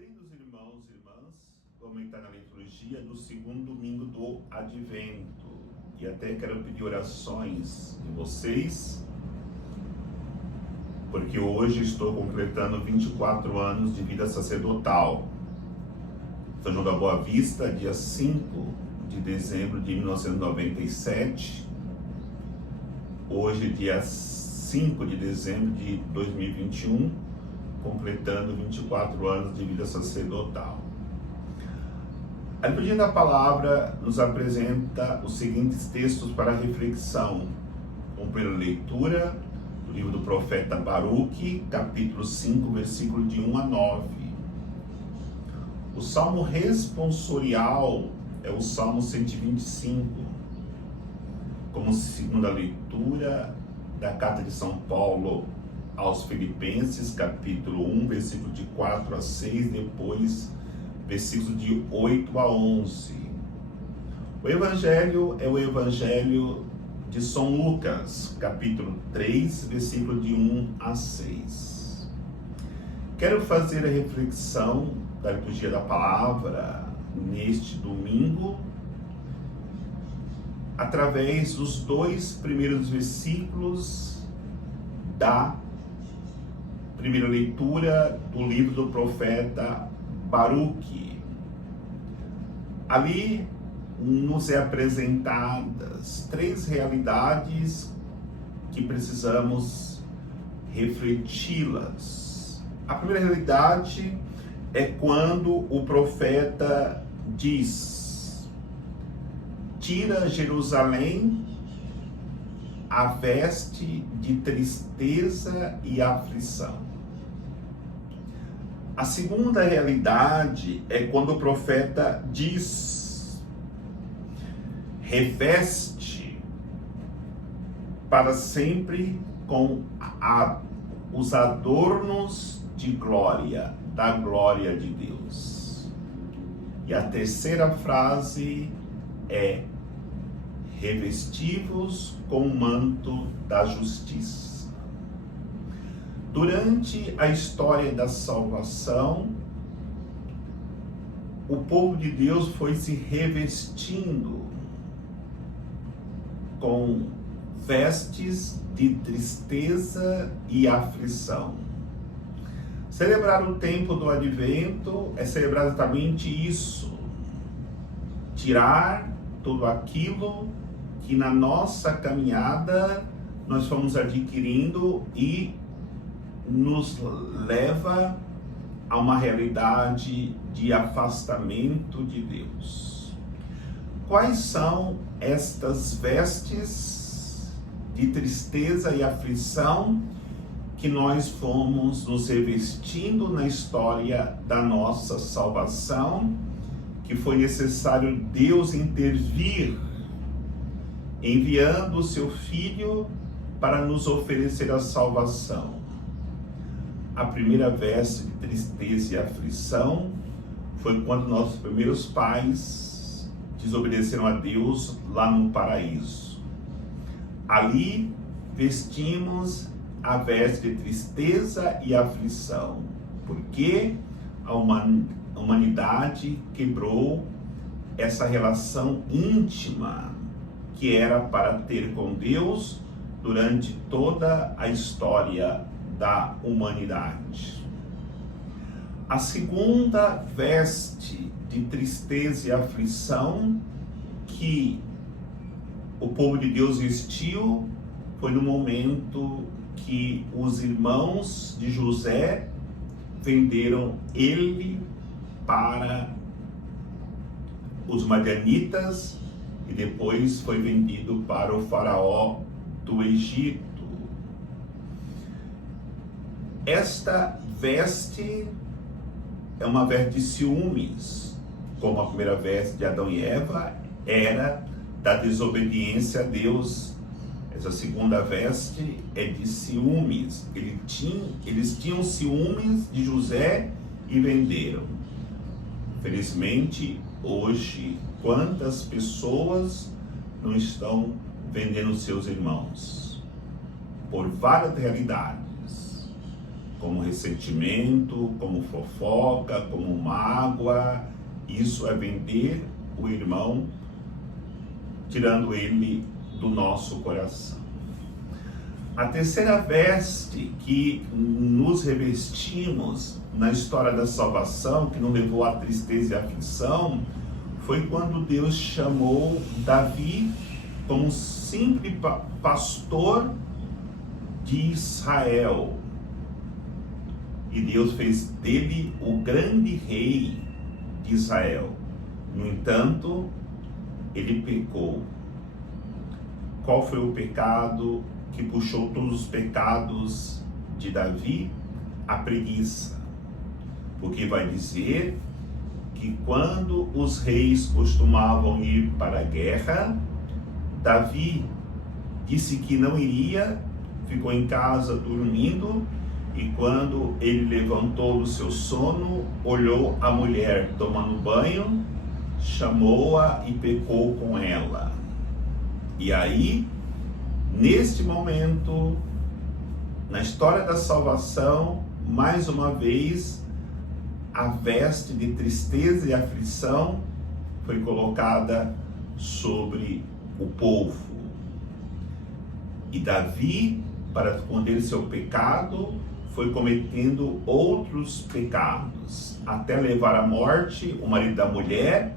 Queridos irmãos e irmãs, vamos entrar na liturgia do segundo domingo do Advento. E até quero pedir orações de vocês, porque hoje estou completando 24 anos de vida sacerdotal. São João da Boa Vista, dia 5 de dezembro de 1997. Hoje, dia 5 de dezembro de 2021, completando 24 anos de vida sacerdotal. A liturgia da palavra nos apresenta os seguintes textos para reflexão. Como primeira leitura, do livro do profeta Baruque, capítulo 5, versículo de 1 a 9. O salmo responsorial é o salmo 125. Como segunda leitura da carta de São Paulo aos Filipenses, capítulo 1, versículo de 4 a 6, depois versículos de 8 a 11. O evangelho é o evangelho de São Lucas, capítulo 3, versículo de 1 a 6. Quero fazer a reflexão da liturgia da palavra neste domingo através dos dois primeiros versículos da primeira leitura do livro do profeta Baruque. Ali nos é apresentadas três realidades que precisamos refleti-las. A primeira realidade é quando o profeta diz: tira Jerusalém a veste de tristeza e aflição. A segunda realidade é quando o profeta diz: reveste para sempre com os adornos de glória, da glória de Deus. E a terceira frase é: revesti-vos com o manto da justiça. Durante a história da salvação, o povo de Deus foi se revestindo com vestes de tristeza e aflição. Celebrar o tempo do Advento é celebrar exatamente isso: tirar tudo aquilo que na nossa caminhada nós fomos adquirindo e nos leva a uma realidade de afastamento de Deus. Quais são estas vestes de tristeza e aflição que nós fomos nos revestindo na história da nossa salvação, que foi necessário Deus intervir, enviando o seu Filho para nos oferecer a salvação? A primeira veste de tristeza e aflição foi quando nossos primeiros pais desobedeceram a Deus lá no paraíso. Ali vestimos a veste de tristeza e aflição, porque a humanidade quebrou essa relação íntima que era para ter com Deus durante toda a história da humanidade. A segunda veste de tristeza e aflição que o povo de Deus vestiu foi no momento que os irmãos de José venderam ele para os madianitas e depois foi vendido para o faraó do Egito. Esta veste é uma veste de ciúmes, como a primeira veste de Adão e Eva era da desobediência a Deus. Essa segunda veste é de ciúmes. Eles tinham ciúmes de José e venderam. Felizmente, hoje, quantas pessoas não estão vendendo seus irmãos? Por várias realidades. como ressentimento, como fofoca, como mágoa. Isso é vender o irmão, tirando ele do nosso coração. A terceira veste que nos revestimos na história da salvação, que nos levou à tristeza e à aflição, foi quando Deus chamou Davi como simples pastor de Israel. E Deus fez dele o grande rei de Israel. No entanto, ele pecou. Qual foi o pecado que puxou todos os pecados de Davi? A preguiça. Porque vai dizer que quando os reis costumavam ir para a guerra, Davi disse que não iria, ficou em casa dormindo, e quando ele levantou do seu sono, olhou a mulher tomando banho, chamou-a e pecou com ela. E aí, neste momento, na história da salvação, mais uma vez, a veste de tristeza e aflição foi colocada sobre o povo. E Davi, para esconder seu pecado, foi cometendo outros pecados, até levar à morte o marido da mulher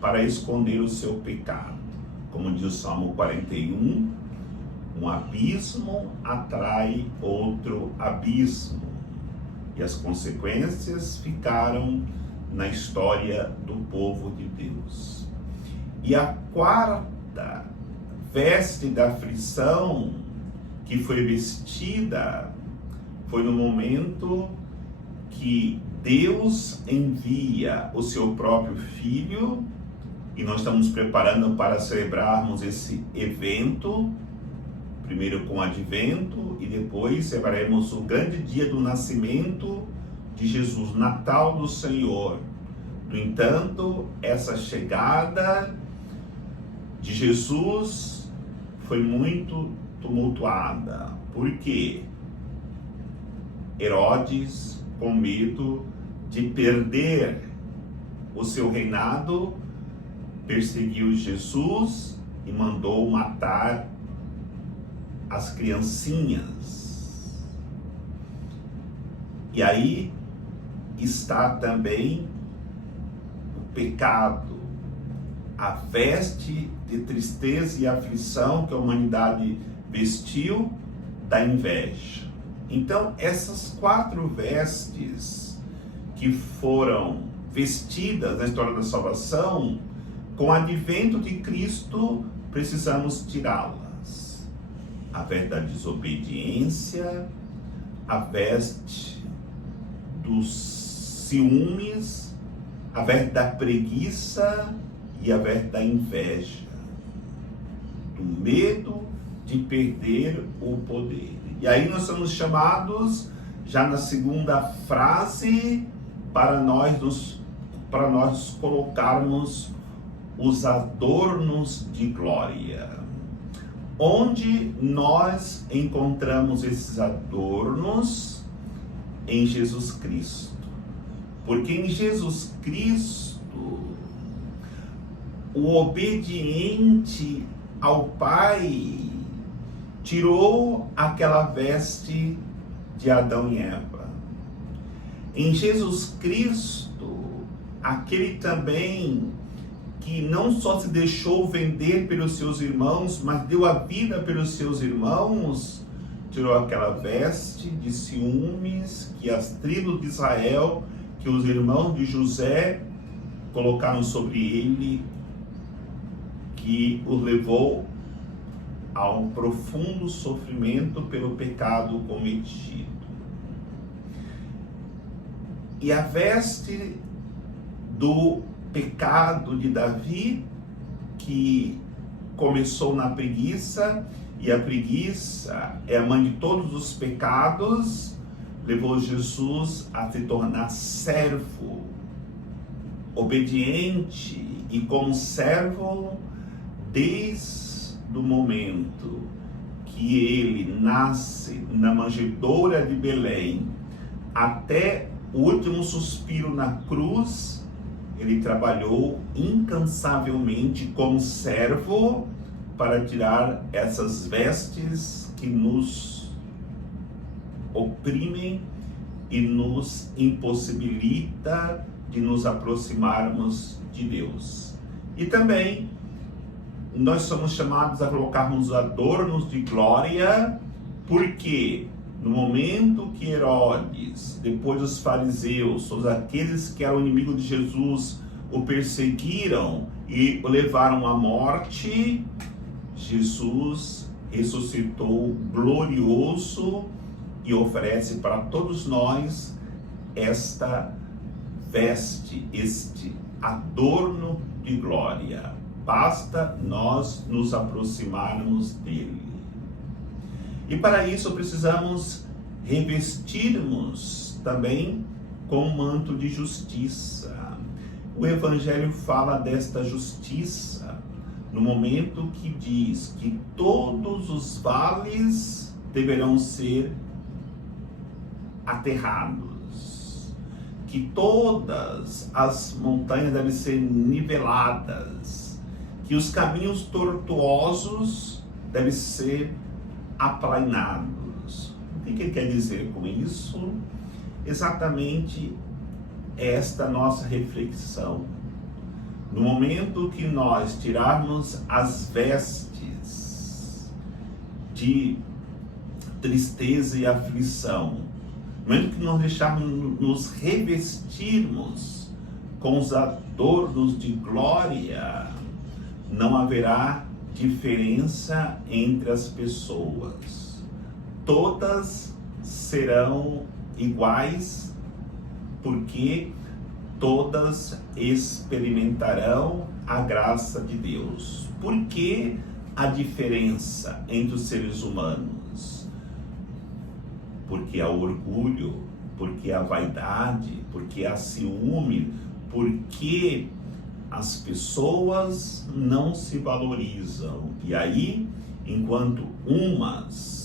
para esconder o seu pecado. Como diz o Salmo 41, um abismo atrai outro abismo. E as consequências ficaram na história do povo de Deus. E a quarta veste da aflição que foi vestida foi no momento que Deus envia o seu próprio Filho, e nós estamos preparando para celebrarmos esse evento, primeiro com o Advento, e depois celebraremos o grande dia do nascimento de Jesus, Natal do Senhor. No entanto, essa chegada de Jesus foi muito tumultuada. Por quê? Herodes, com medo de perder o seu reinado, perseguiu Jesus e mandou matar as criancinhas. E aí está também o pecado, a veste de tristeza e aflição que a humanidade vestiu, da inveja. Então, essas quatro vestes que foram vestidas na história da salvação, com o advento de Cristo, precisamos tirá-las. A veste da desobediência, a veste dos ciúmes, a veste da preguiça e a veste da inveja, do medo de perder o poder. E aí nós somos chamados, já na segunda frase, para nós colocarmos os adornos de glória. Onde nós encontramos esses adornos? Em Jesus Cristo. Porque em Jesus Cristo, o obediente ao Pai tirou aquela veste de Adão e Eva. Em Jesus Cristo, aquele também que não só se deixou vender pelos seus irmãos, mas deu a vida pelos seus irmãos, tirou aquela veste de ciúmes que as tribos de Israel, que os irmãos de José colocaram sobre ele, que o levou a um profundo sofrimento pelo pecado cometido. E a veste do pecado de Davi, que começou na preguiça, e a preguiça é a mãe de todos os pecados, levou Jesus a se tornar servo, obediente, e como servo, desde do momento que ele nasce na manjedoura de Belém, até o último suspiro na cruz, ele trabalhou incansavelmente como servo para tirar essas vestes que nos oprimem e nos impossibilita de nos aproximarmos de Deus. E também nós somos chamados a colocarmos adornos de glória, porque no momento que Herodes, depois os fariseus, todos aqueles que eram inimigos de Jesus, o perseguiram e o levaram à morte, Jesus ressuscitou glorioso e oferece para todos nós esta veste, este adorno de glória. Basta nós nos aproximarmos dele. E para isso precisamos revestirmos também com um manto de justiça. O Evangelho fala desta justiça no momento que diz que todos os vales deverão ser aterrados, que todas as montanhas devem ser niveladas, que os caminhos tortuosos devem ser aplainados. O que ele quer dizer com isso? Exatamente esta nossa reflexão. No momento que nós tirarmos as vestes de tristeza e aflição, no momento que nós deixarmos nos revestirmos com os adornos de glória, não haverá diferença entre as pessoas. Todas serão iguais, porque todas experimentarão a graça de Deus. Por que a diferença entre os seres humanos? Porque há orgulho, porque há vaidade, porque há ciúme, porque as pessoas não se valorizam. E aí, enquanto umas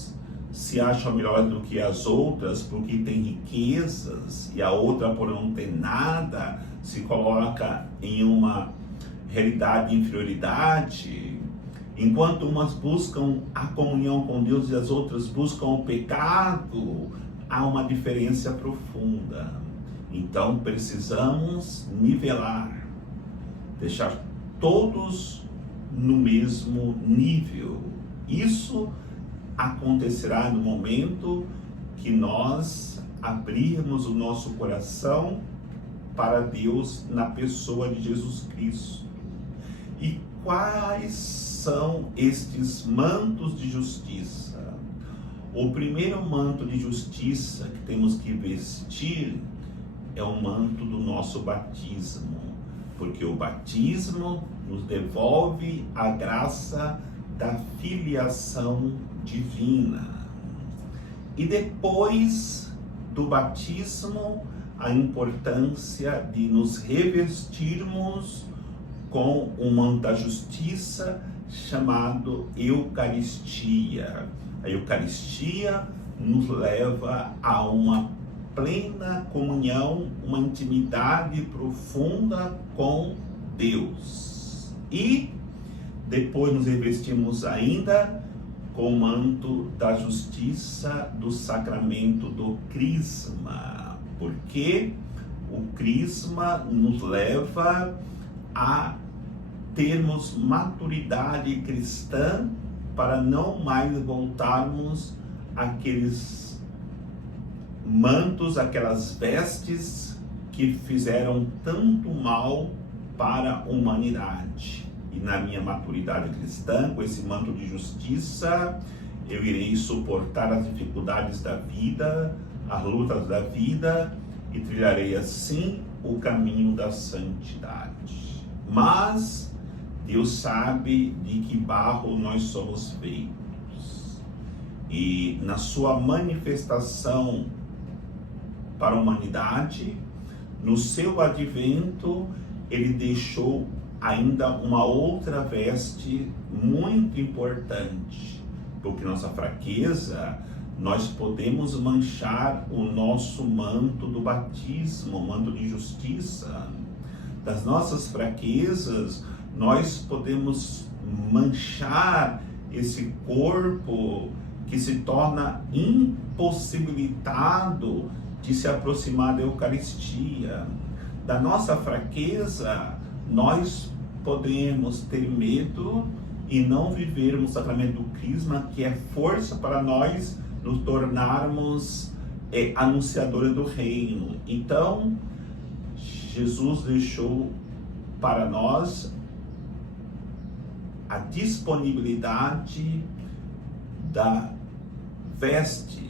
se acham melhores do que as outras porque tem riquezas, e a outra, por não ter nada, se coloca em uma realidade de inferioridade, enquanto umas buscam a comunhão com Deus e as outras buscam o pecado, há uma diferença profunda. Então precisamos nivelar, deixar todos no mesmo nível. Isso acontecerá no momento que nós abrirmos o nosso coração para Deus na pessoa de Jesus Cristo. E quais são estes mantos de justiça? O primeiro manto de justiça que temos que vestir é o manto do nosso batismo, porque o batismo nos devolve a graça da filiação divina. E depois do batismo, a importância de nos revestirmos com o manto da justiça chamado Eucaristia. A Eucaristia nos leva a uma plena comunhão, uma intimidade profunda com Deus. E depois nos revestimos ainda com o manto da justiça do sacramento do crisma, porque o crisma nos leva a termos maturidade cristã para não mais voltarmos àqueles mantos, aquelas vestes que fizeram tanto mal para a humanidade. E na minha maturidade cristã, com esse manto de justiça, eu irei suportar as dificuldades da vida, as lutas da vida, e trilharei assim o caminho da santidade. Mas Deus sabe de que barro nós somos feitos. E na sua manifestação para a humanidade, no seu advento, ele deixou ainda uma outra veste muito importante, porque nossa fraqueza nós podemos manchar o nosso manto do batismo, o manto de justiça. Das nossas fraquezas, nós podemos manchar esse corpo que se torna impossibilitado de se aproximar da Eucaristia. Da nossa fraqueza, nós podemos ter medo e não vivermos o sacramento do Crisma, que é força para nós nos tornarmos anunciadores do reino. Então, Jesus deixou para nós a disponibilidade da veste,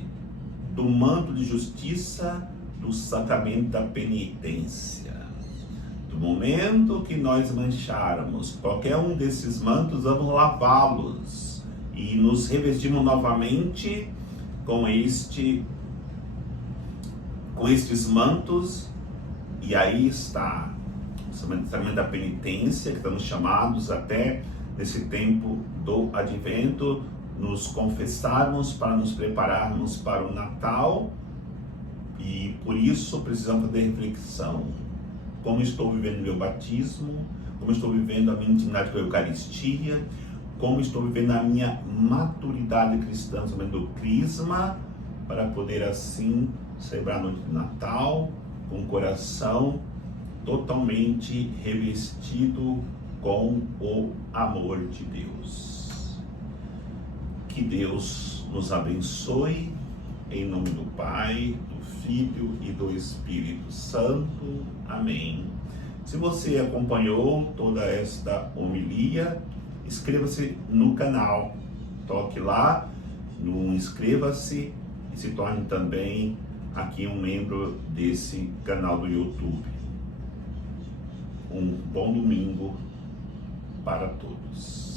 do manto de justiça, do sacramento da penitência. Do momento que nós mancharmos qualquer um desses mantos, vamos lavá-los e nos revestimos novamente com estes mantos. E aí está o sacramento da penitência, que estamos chamados até nesse tempo do Advento, nos confessarmos para nos prepararmos para o Natal. E por isso precisamos fazer reflexão. Como estou vivendo meu batismo? Como estou vivendo a minha intimidade com a Eucaristia? Como estou vivendo a minha maturidade cristã do Crisma? Para poder assim celebrar a noite de Natal com o coração totalmente revestido com o amor de Deus. Que Deus nos abençoe, em nome do Pai, do Filho e do Espírito Santo. Amém. Se você acompanhou toda esta homilia, inscreva-se no canal. Toque lá no inscreva-se e se torne também aqui um membro desse canal do YouTube. Um bom domingo para todos.